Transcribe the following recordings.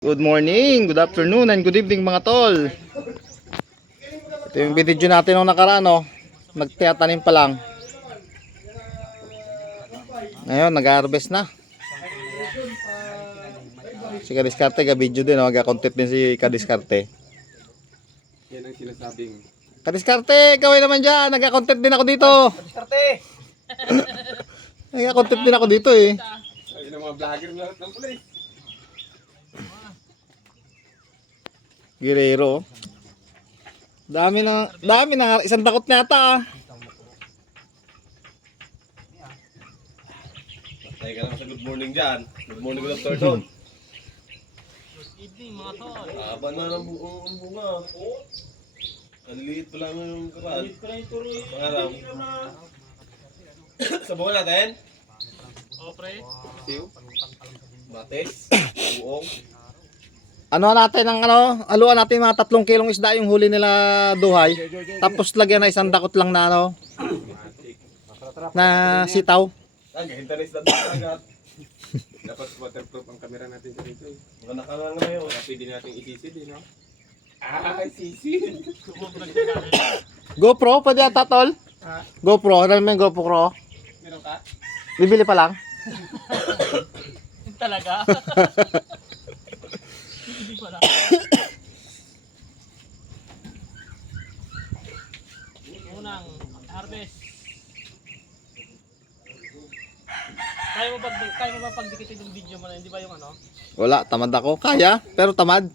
Good morning, good afternoon, and good evening mga tol. Ito yung video natin nung nakaraan, no? Nagtiyatanim pa lang. Ngayon, nag-harvest na. Si Kadiskarte, ga-video din, no? Ga-content din si Kadiskarte. Yan ang sinasabing. Kadiskarte, gawin naman dyan. Nag-content din ako dito. Kadiskarte! Nag-content din ako dito, eh. Ayun ang mga vlogger lahat ng place. Guerrero. Dami na, isang dakot na yata, ah. Patay ka naman sa good morning dyan. Good morning, good afternoon. Good evening mga tol. Haba na ng bunga. Ang liit pa lang yung karat. Pangaraw. Sabukan natin. O pre. Siw. Bates. Buong. Ano natin ang haluan natin mga 3 kilong isda yung huli nila duhay. Tapos lagyan na isang dakot lang na na sitaw. Ang hintanis na talaga. Dapat waterproof ang camera natin sa dito. Mga nakarang ngayon. Kaya pwede natin isisid, no? Sisid. GoPro, pwede ata tol? GoPro, alam mo yung GoPro? Meron ka? Bibili pa lang. Talaga? Hindi pala. Unang harvest. Kaya mo ba pagdikitin yung video mo na hindi ba yung ano? Wala, tamad ako. Kaya, pero tamad.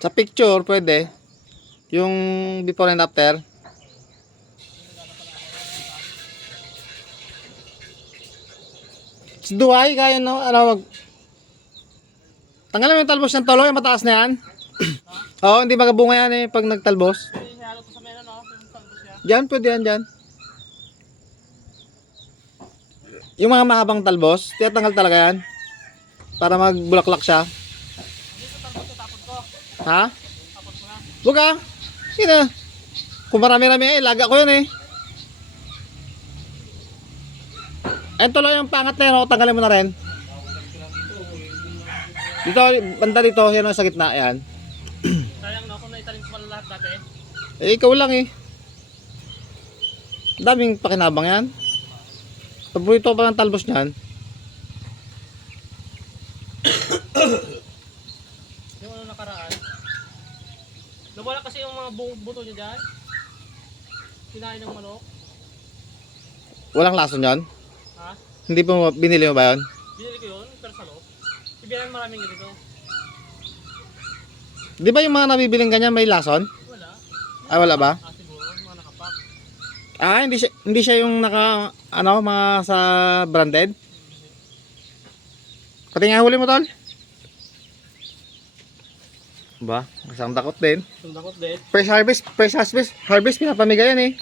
Sa picture, pwede. Yung before and after. Si Duhay, kaya no, tanggalin mo yung talbos ng tolo, yung mataas na yan. Oo, hindi magabunga yan eh, pag nagtalbos. Hindi nihalo to sa meron no? Yung talbos niya. Diyan, pwede yan dyan. Yung mga mahabang talbos, tinatanggal talaga yan. Para magbulaklak siya. Dito talbos ko tapon ko. Ha? Tapon ko na. Buka. Sige na. Kung marami-rami laga ko yun eh. Ayun tuloy yung pangat na yun, tanggalin mo na rin. Dito, banda dito, yan sa gitna, yan. Sayang no, kung naitalim ko pala lahat dati. Eh, ikaw lang eh. Daming pakinabang yan. Paborito pa ng talbos niyan. Yung ano nakaraan. Nawala kasi yung mga buto niya dyan. Kinain ng manok. Walang lason yan. Ha? Hindi pa binili mo ba yun? Binili ko yun, pero sa loob. Ibilan maraming ganito. Di ba yung mga nabibiling ganyan may lason? Wala. Ay, wala ba? Siguro, mga nakapak. Ah, hindi siya yung mga sa branded. Pati nga huli mo tol. Ba, isang dakot din. Sundakot din. First harvest pinapamigay yan eh.